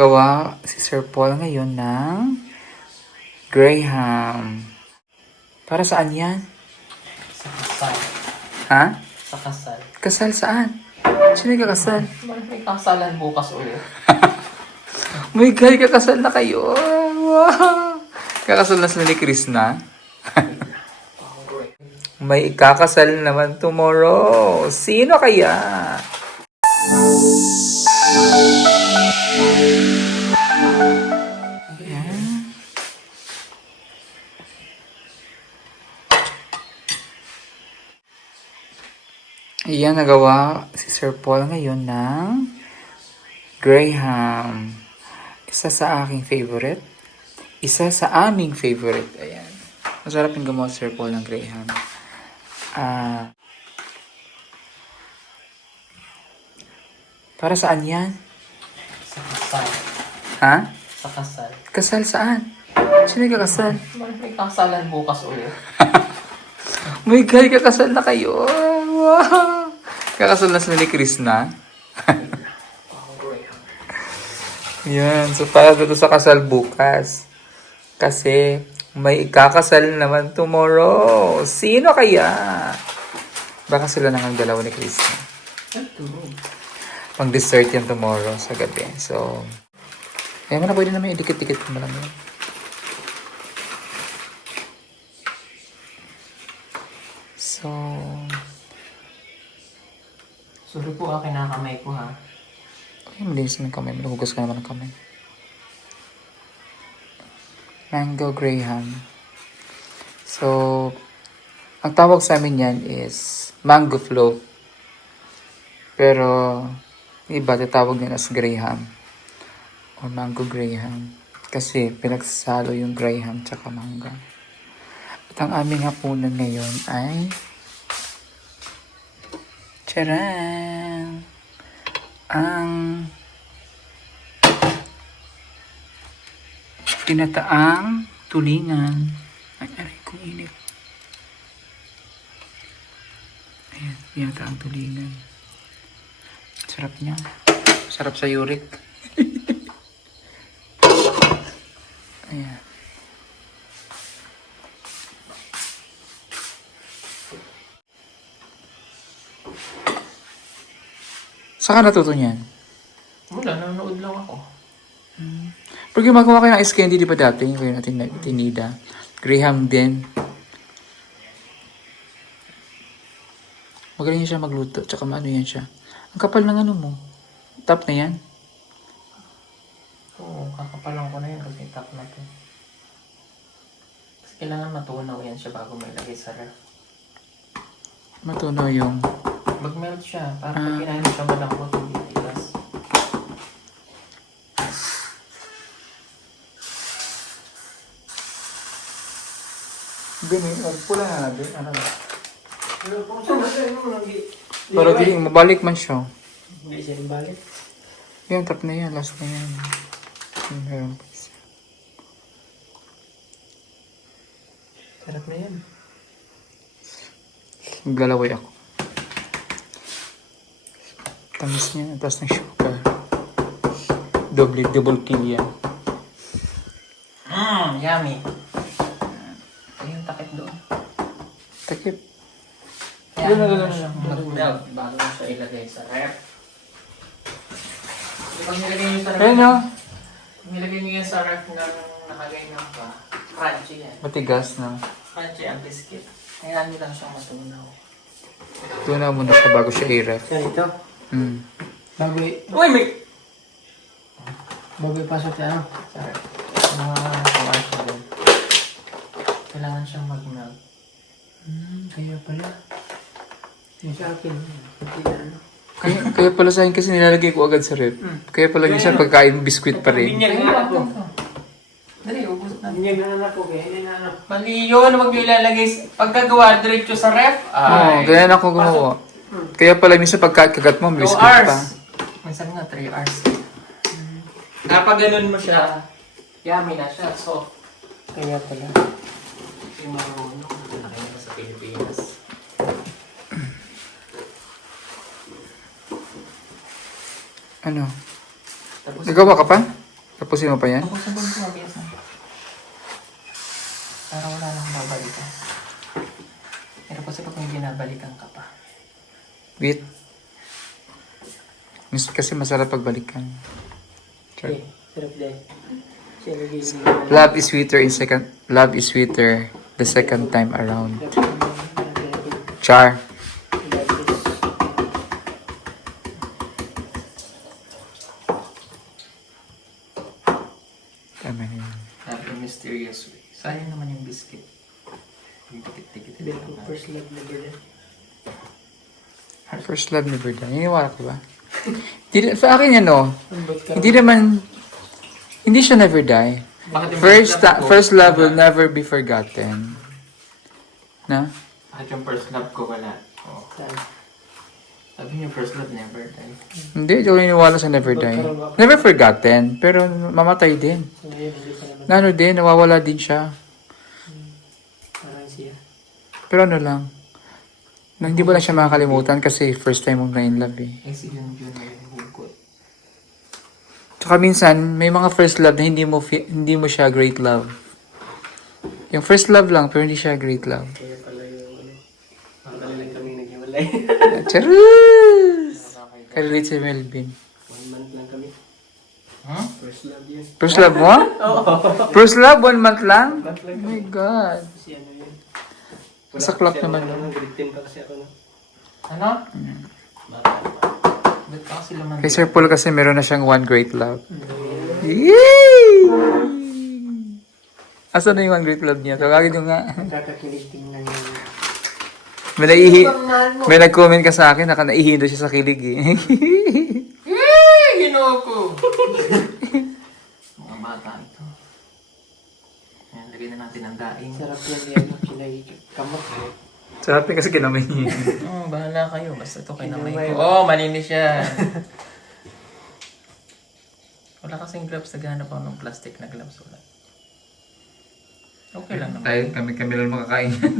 Gawa si Sir Paul ngayon ng Graham. Para saan yan? Sa kasal. Ha? Sa kasal. Kasal saan? Sino yung kakasal? May kasalan bukas ulit. My God, kakasal na kayo. Wow! Kakasal na sila ni Chris na. May ikakasal naman tomorrow. Sino kaya? Ayan. Ayan, nagawa si Sir Paul ngayon ng Graham. Isa sa aking favorite. Isa sa aming favorite. Ayan. Masarap yung gumawa si Sir Paul ng Graham. Para saan yan? Sa kasal. Ha? Sa kasal. Kasal saan? Sino yung kakasal? May kasalan bukas ulit. My God, kakasal na kayo. Wow! Kakasal na sila ni Chris na. Yan. So, para dito sa kasal bukas. Kasi, may ikakasal naman tomorrow. Sino kaya? Baka sila nang dalawa ni Chris na. Pang dessert yan tomorrow sa gabi. So, kaya mo na pwede naman idikit-dikit mo lang yun. So, Sorry po kinakamay ko ha. okay, malinis naman kamay. Malahugas ka naman ng kamay. Mango Graham. So, ang tawag sa amin yan is mango float. Pero, iba tatawag nila as Graham. O mango Graham. Kasi pinagsasalo yung Graham tsaka mangga. At ang aming hapunan ngayon ay charan! Ang tinataang tulingan. Ay, aray kong init. Ayan, tinataang tulingan. Sarap niya. Sarap sa uric. Ayan. Saan ka natuto niyan? Wala, nanonood lang ako. Pero gumagawa kayo ng ice candy, di ba dati? Yung kayo natin tinida. Graham din. Magaling siya magluto. Tsaka maano yan siya. Ang kapal ng ano mo. Top na yan. Oo, kakapalan ko na yan kasi top na to. Kasi kailangan matunaw yan siya bago may lagay sa ref. Matunaw yung... Mag-melt siya, para pag kinain mo siya malambot, hindi tigas. Pula na natin. Ano? Pero kung saan natin mo, Para di mabalik man siya. hindi siya balik. Yan, top na yan. Last na yan. Meron pa isa. Sarap na yan. Maglalaway ako. Tamis niya. Tapos ng sugar. Double kill yan. Yummy. Ayun, takip doon. Takip. Kaya ano siya, mag-melt bago mo siya ilagay sa ref. Pag nilagay nyo sa ref, Ayan o. pag nilagay nyo yan sa ref na nakaganyan pa, crunchy yan. Matigas na. Crunchy ang biscuit. Kailangan nyo lang siyang matunaw. Tuna muna siya bago siya i-ref. Ganito? Bago Uy, may... Bago ipasok siya, ano? Sa ref. Mga kawashi din. Kailangan siyang mag-melt. Kaya pala. Yung sa akin, hindi na ano. Kaya pala sa akin kasi nilalagay ko agad sa ref. Kaya pala minsan pagkain biskwit pa rin. Binyag na ako. Dali, ubos na. Binyag na anak ko, kaya hindi na anak. Mali yun, huwag nyo ilalagay, pagkagawa diretso sa ref, Oo, kaya na ako gumawa. Kaya pala minsan pagkagat mo, 2 biskwit hours. pa. Minsan nga, 3 hours. Kapag ganun mo siya, yummy na siya, soft. Kaya pala. Yung marunong, nakaya na sa Pilipinas. Ano? Tapos, Nagawa ka pa? Tapusin mo pa yan? Tapos sabon ko mabiyas na. Para wala nang babalikan. Pero kasi pag may binabalikan ka pa. Wait. Kasi masarap pagbalikan. Sure. Okay, sarap din. Siya lagi Love is sweeter love is sweeter the second time around. Char. Tama na yun. Love in mysterious way. Sayang naman yung biscuit. Yung tikit-tikit. First love never din. First love never die. Naniniwala ka ba? Sa akin Ba't ka hindi siya never die. Bakit yung First love will never be forgotten. Na? Bakit yung first love ko wala? Oh. saan? Sabi niyo first love never die. Hindi ako naniniwala sa never die. Never forgotten. Pero mamatay din. So ngayon, hindi pa naman. Na ano din, nawawala din siya. Parang siya. Pero ano lang. Hindi mo lang siya makakalimutan kasi first time mong na-in love eh. Kasi yun na yung hugot. Tsaka minsan, may mga first love na hindi mo siya great love. Yung first love lang, pero hindi siya great love. Kaya pala yung ano. Parang lang kami naghiwalay. Charus! Karelate si Melvin. 1 month lang kami. Huh? First love yun. First love mo? First love, 1 month lang? Month lang Oh my God. kasi ano yun. Saklap naman. Grade 10 pa kasi ako. No? Ano? Ba't pa kasi laman? Kay Sir Paul kasi meron na siyang one great love. Yay! Asan na yung one great love niya? Tawagin nyo nga. Kakakilig tingnan yung... May nag-comment ka sa akin, naihindo siya sa kilig eh. Ginoko! Mga bata ito. Ayan, lagay na natin ang daing. Sarap yan yan. Kinagkamot. Sarap kasi kinamay niya. Bahala kayo. Basta ito kinamay Kinamay ko. mo. Oh, malinis yan. Wala kasing gloves. Naghanap ako ng plastic na gloves. Wala. Okay lang naman. Kami lang makakain yan.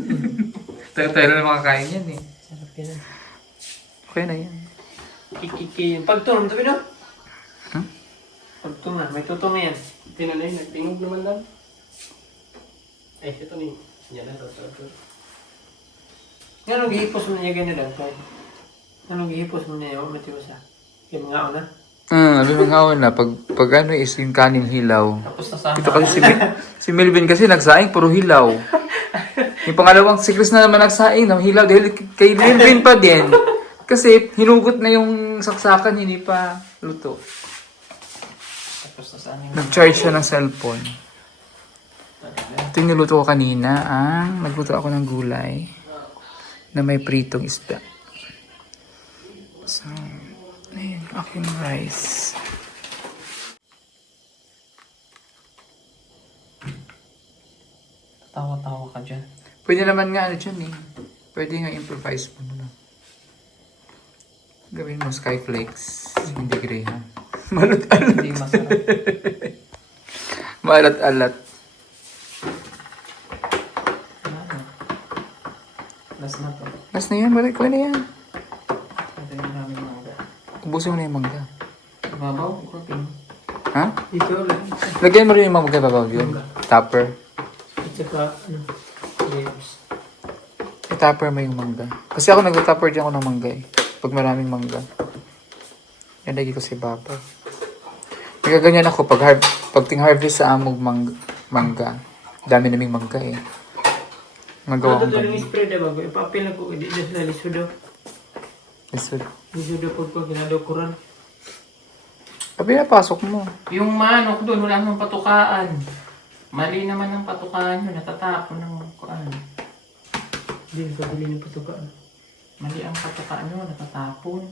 tayo lang makakain yan eh. Sarap yan. Okay na yan. Kikiki yung pagtulong. Tabi no? Huh? Pagtulong na. May tutong na yan. Tinanay. Nagtingog naman lang. Eh, ito ni. Yan na. Ito. Anong gihipos mo niya ganyan lang? Anong gihipos mo niya yung matiwasa? Yung mga una? Alam mo nga na, pag ano is yung kanin hilaw. Tapos nasama. Ito kasi si Melvin kasi nagsaing, puro hilaw. Yung pangalawang si Chris na naman nagsaing, ng hilaw dahil kay Melvin pa din. Kasi hinugot na yung saksakan, hindi pa luto. Tapos nasama yung... Nag-charge siya ng cellphone. Ito yung niluto ko kanina. Nagluto ako ng gulay na may pritong isda. So, ayun, aking rice. Tawa-tawa ka dyan. Pwede naman nga ano dyan eh. Pwede nga improvise mo na. Gawin mo skyflakes. Hindi graham. Malat-alat. Hindi masarap. Malat-alat. Last na to. Last na yan. Balik ko na yan. Ito yung namin mangga. Ubusin mo na yung mangga. Babaw, cropping. Ha? Ito lang. Lagyan mo rin yung mangga babaw yun. Tupper. At saka, ano, yes. I-tupper mo yung mangga. Kasi ako nag-tupper din ako ng mangga eh. Pag maraming mangga. Yan, lagi ko si Baba. Nagaganyan ako pag ting-harvest sa amog mangga. Dami naming mangga eh. Magawa Ano kong ito yung ganyan. spread na bago? Ipapil na ko. Hindi na lisudo. Lisudo po ko. Ginadokuran. Sabi na, pasok mo. Yung manok doon, wala namang patukaan. Mali naman ang patukaan yun. Natatapon ng kuan. Hindi ko pabili ng patukaan. Mali ang patukaan yun. Natatapon.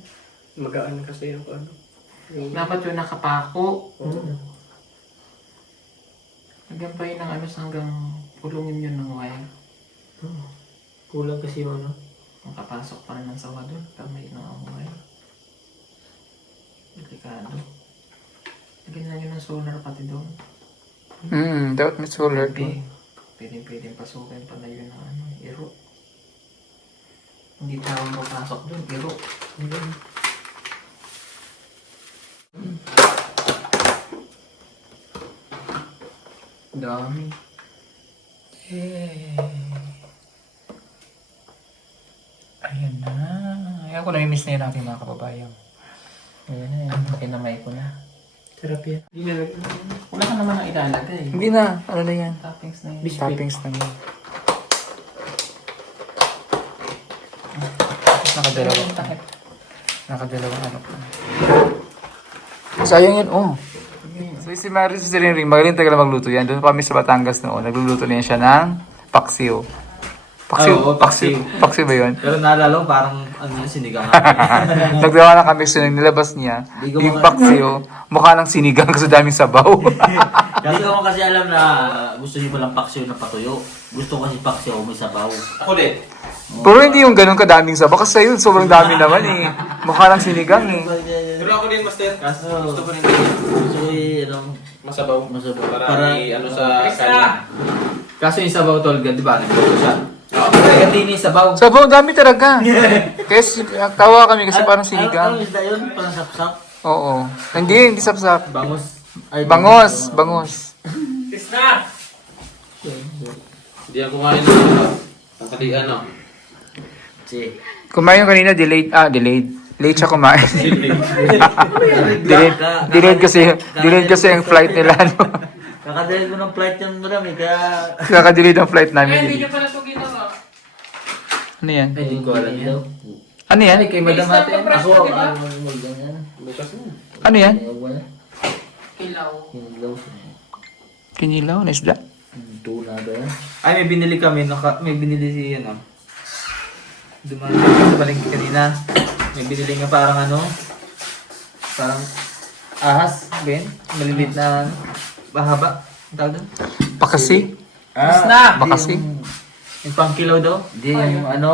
Magaan kasi yung ano. Yung... Dapat yun nakapako. Oo. Lagyan pa yun ng ano hanggang pulungin yun ng wire. Oo. Kulang kasi yung ano. Makapasok pa rin ng sawa doon. Kamay ng ang wire. Delikado. Lagyan lang yun ng solar pati doon. Dapat may solar doon. Pwede pasukin pala yun ng ano, iro. Hindi tawag papasok doon, iro. Dami. Ayan na. Ayan ko namimiss na yun aking mga kababayan. Ayan na yan. Kinamay ko na. Sarap yan. Hindi na Wala ka naman ang ilalagay. Hindi na. Ano na yan? Toppings na yun. Toppings na yun. Nakadalawa. Nakadalawang ano pa. Sayang yun, oh. So si Maris si Rinring, magaling talaga magluto yan. Doon kami sa Batangas noon. Nagluluto niya siya ng paksiw. Paksiw, Oo, paksiw, paksiw ba yun? Pero naalala ko parang ano yung sinigang. Nagdawa na kami so nilabas niya. Di ko Yung maka- paksiw, mukha ng sinigang kasi daming sabaw. Hindi ko kasi alam na gusto niyo palang paksiw na patuyo. Gusto ko kasi paksiw may sabaw. Ako din. Pero hindi yung ganun kadaming sabaw. Kasi sa'yo, sobrang dami naman eh. Mukha ng sinigang eh. Pero ako din, Master. Kaso, Gusto ko rin gusto ko masabaw. masabaw. Para ano sa kanin. Kaso yung sabaw tolga, di ba? Nagluto siya. Oo. Kaya hindi yung sabaw. Sabaw, dami talaga. Kaya tawa kami kasi parang Anong sinigang. isda yun? Parang sapsap? Oo. Hindi sapsap. Bangus. Ay, Bangos, bangos. Krishna! Hindi ako kumain ng ano. Ang kalian, no? Si. Kumain yung kanina, delayed. Delayed. Late siya kumain. Delayed kasi yung flight nila. No? Kakadalhin ko ng flight yung marami, kaya... Kaka-delayed ang flight namin. pala ito ginawa. Ano yan? Ay, hindi ko alam yan. Ano yan? Ay, kay Madam Ate. Ako, ano ganyan. Bukas mo. Ano yan? Wala. Kilaw. Hinilaw. Kinilaw na isda. Tuna ba yan? Ay, may binili kami. May binili si ano. Dumaan kami sa palengke kanina. May binili nga parang ano. Parang ahas. Ben. Maliliit na mahaba. Ang tawag doon? Pakasi. Krishna! Bakasi. Yung pang kilaw daw. Hindi, yung ano,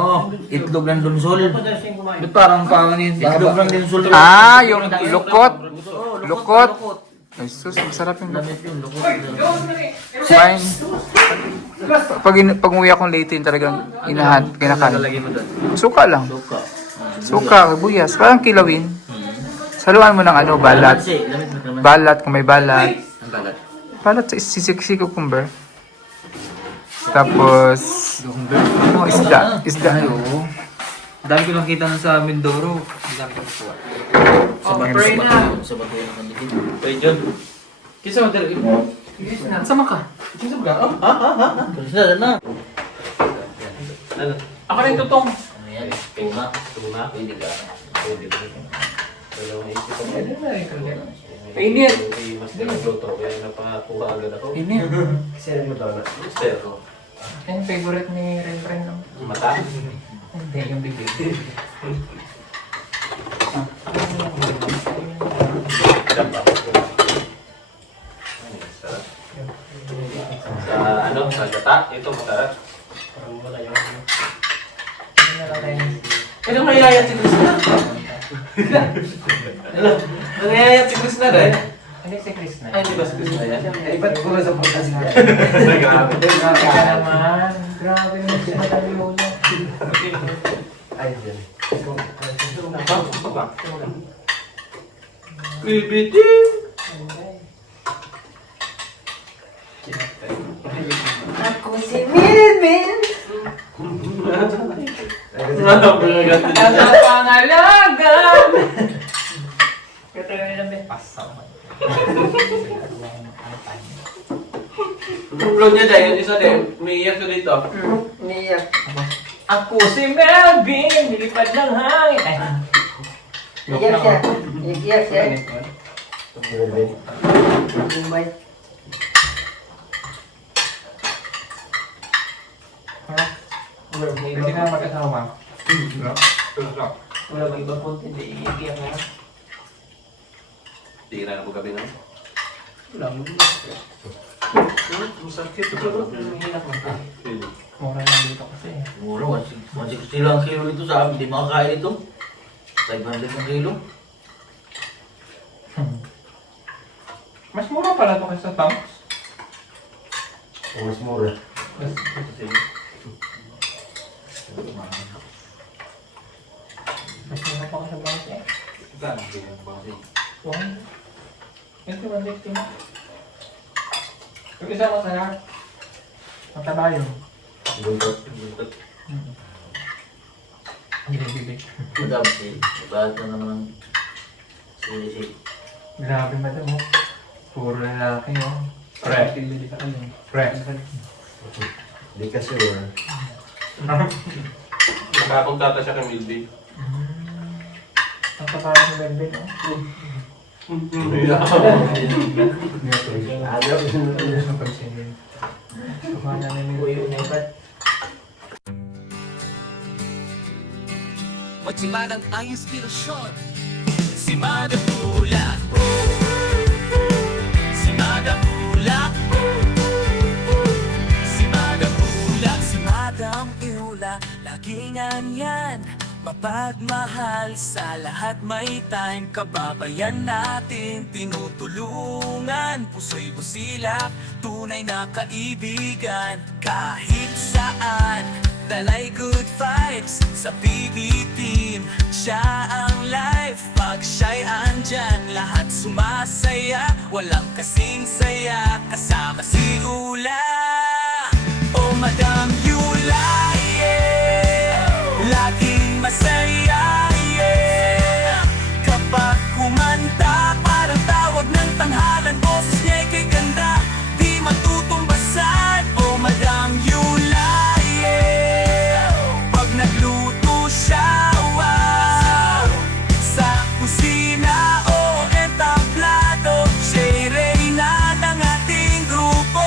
itlog ng dunsol. Ba't parang ano yun? Itlog ng Bahaba. dunsol. Yung lukot. Oo, Lukot. Ay, sus, masarap yung lukot. Lamit yun, lukot. Fine. Pag umuwi akong late yun talagang kinakain. Lalagay mo doon. Suka lang. Suka. Suka, buyas. Parang kilawin. Saluhan mo ng ano, balat. Kalamansi, lamit na kalamansi. Balat, kung may balat. Ang balat. Balat sa si cucumber. Tapos, ano, isda. Isda. Ay, oo. Ang dami ko nakita nun sa Mindoro. Ang dami ko nakuha. Sa bato, pray sa na. bato, sa bato yung nakandikit. Pray John. Kisa mo talaga. Sama ka. Kisa mo ka? Kasi na. Ano? Ako rin tutong. Ano yan? Tuna. Tuna. Pwede ka. Pwede ba? Dalawang isip ako. Painit. Mas nagluto. Kaya napakuha agad ako. Ini. Sir mo daw na. Zero. Yan yung favorite ni Renfren no? Mata. Hindi, yung bibig. Dapat. Sarap. Sa ano? Sa gata. Ito masarap. Parang wala yung ano. Ano mayayat si Krishna? Ano? Mayayat si Krishna rin? Hindi si Krishna. Ay, di ba si Krishna yan? Ay, ba't puro sa podcast niya? Grabe. Grabe ka naman. Grabe naman siya madami mo niya. Ay, dyan. Bibitin! Ako si Milvin. Ang pangalaga. Kaya tayo nilang may pasaw. Tulog niya dahil isa din. Umiiyak siya dito. Umiiyak. Ako si Melvin, nilipad ng hangin. Ay. Iyak siya. Iyak siya. Umay. Hindi na magkasama. Wala ba ibang punti? Hindi iiyak na. Tira na po gabi na. Wala mo. Masakit. Umiiyak na. Mura lang dito kasi. Mura, 160 lang ang kilo ito sa amin. Hindi makakain ito. 500 ang kilo. Mas mura pala ito kaysa Tangs. Mas mura. Mas mura pa kasi bangsa eh. Saan ang pinang bangsi? Wow. Ito, 150 na. Yung isa ko sana. Mataba yun. Buntot. Buntot. Binibili. Madam, ba't na naman sinisig? Grabe madam oh. Puro lalaki oh. Pre. Bili ka ano. Pre. Hindi ka sure. Nakakontata siya kay Milby. Ang taba ng bebe oh. Ayaw. Kumana na may uyo na iba. Magsimanang ang inspirasyon. Si Mada Pula. Si Mada Pula. Si Mada Pula. Si Madam Iula. Laging yan. Mapagmahal sa lahat, may time. Kababayan natin tinutulungan. Puso'y busilak, tunay na kaibigan. Kahit saan, dalay good vibes sa PB team. Siya ang life, pag siya'y andyan. Lahat sumasaya, walang kasing saya. Kasama si Ula, oh Madam Yula, yeah. Laging masaya, yeah. Kapag kumanta, parang tawag ng tanghalan. Boses niya'y kay ganda, di matutumbasan. Oh Madam Yula, yeah. Pag nagluto siya, wow. Sa kusina o entablado, siya'y reyna ng ating grupo.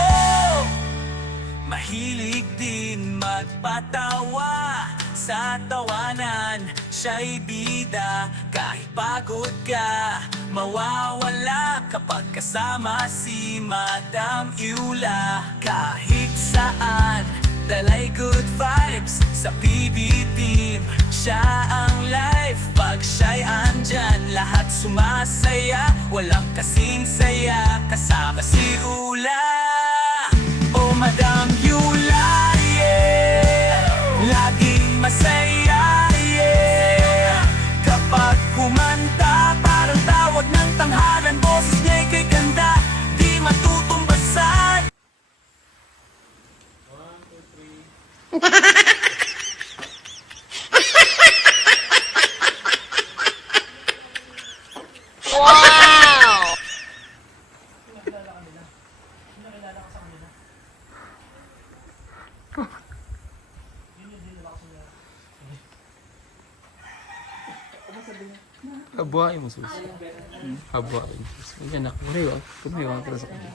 Mahilig din magpatawa, sa tawanan siya'y bida. Kahit pagod ka, mawawala kapag kasama si Madam Iula. Kahit saan, dalay good vibes sa PB team. Siya ang life, pag siya'y andyan. Lahat sumasaya, walang kasing saya. Kasama si Ula, oh Madam Iula, yeah. Laging masaya, yeah. Kapag kumanta, parang tawag ng tanghalan. Boses niya'y kay ganda, di matutumbasan. Habuhain mo sus. Habuhain. Yan na. Kumayo ka sa kanya.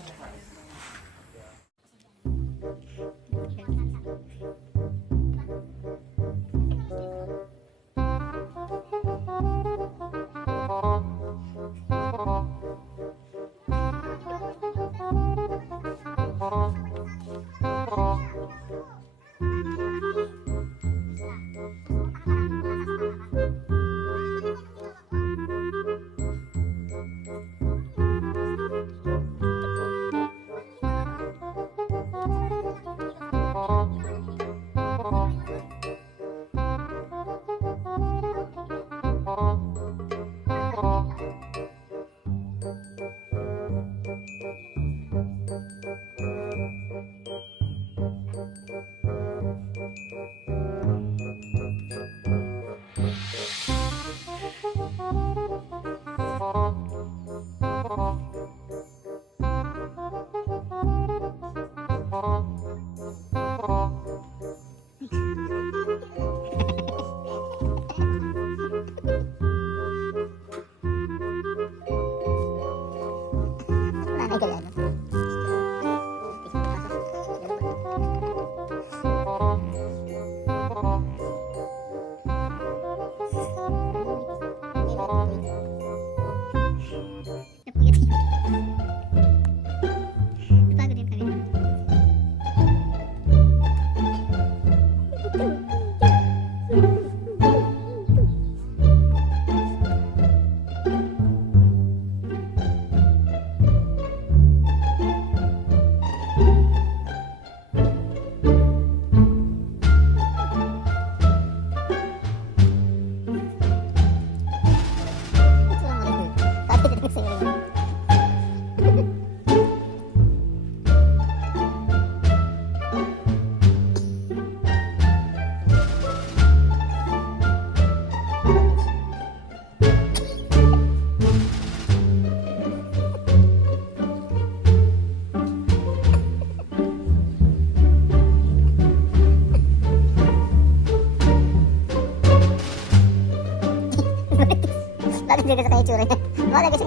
Hindi ka sa kaya tsura niya. Wala kasi.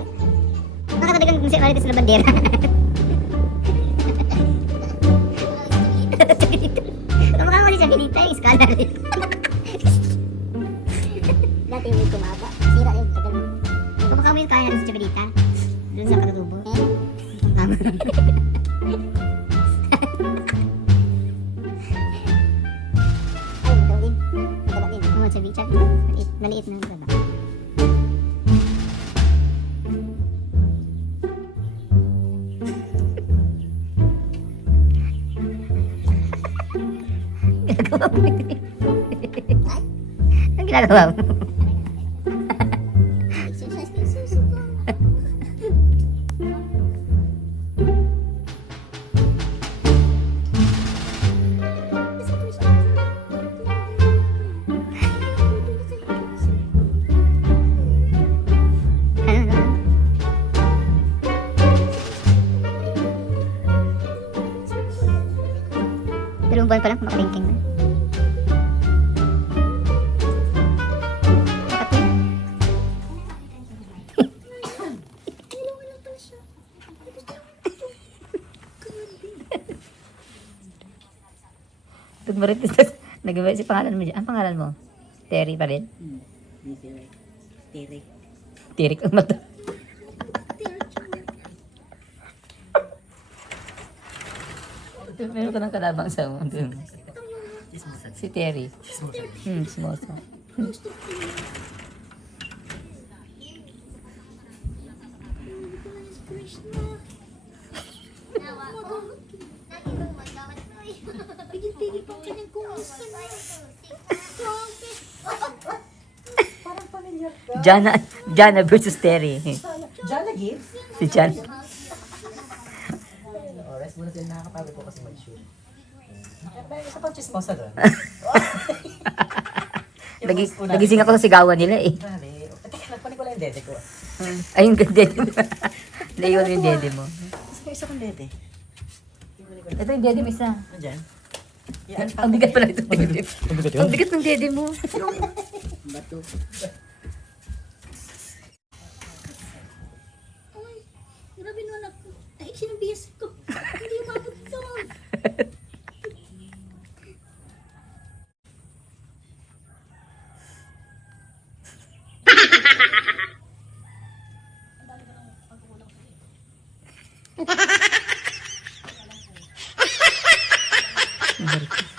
Nakatalagang kung si Marites na bandera. Kamukha mo rin siya Benita, yung scholar. Dati yung may kumaba. Sira yun. Kamukha mo yung kaya rin sa Benita. Doon sa katutubo. Tama. Ay, ikaw din. Magkabak din. Oo, sa beach. Maliit na magkabak. Ang ginagawa mo? Dalawang buwan pa lang, makalingking na. Pag marites, nag-iba si pangalan mo dyan. Ang pangalan mo? Terry pa rin? Tirik. Tirik ang mata. Meron ka ng kalabang sa mundo. Si Terry. Smosa. Jana versus Terry. Jana gives? Si Jana. Oras muna sila nakakapagod po kasi mag-shoot. Isa pang chismosa doon. Nagising ako sa sigawan nila eh. Grabe. Teka, nagpanik ko lang yung dede ko. Ayun, dede mo. Naiwan yung dede mo. Isa kong dede. Ito yung dede mo isa. Nandyan? Ang bigat pala ito. Ang bigat ng dede mo. Bato. Grabe naman ako. Ay, sinubiyas ko. Hindi umabot ito. Marites.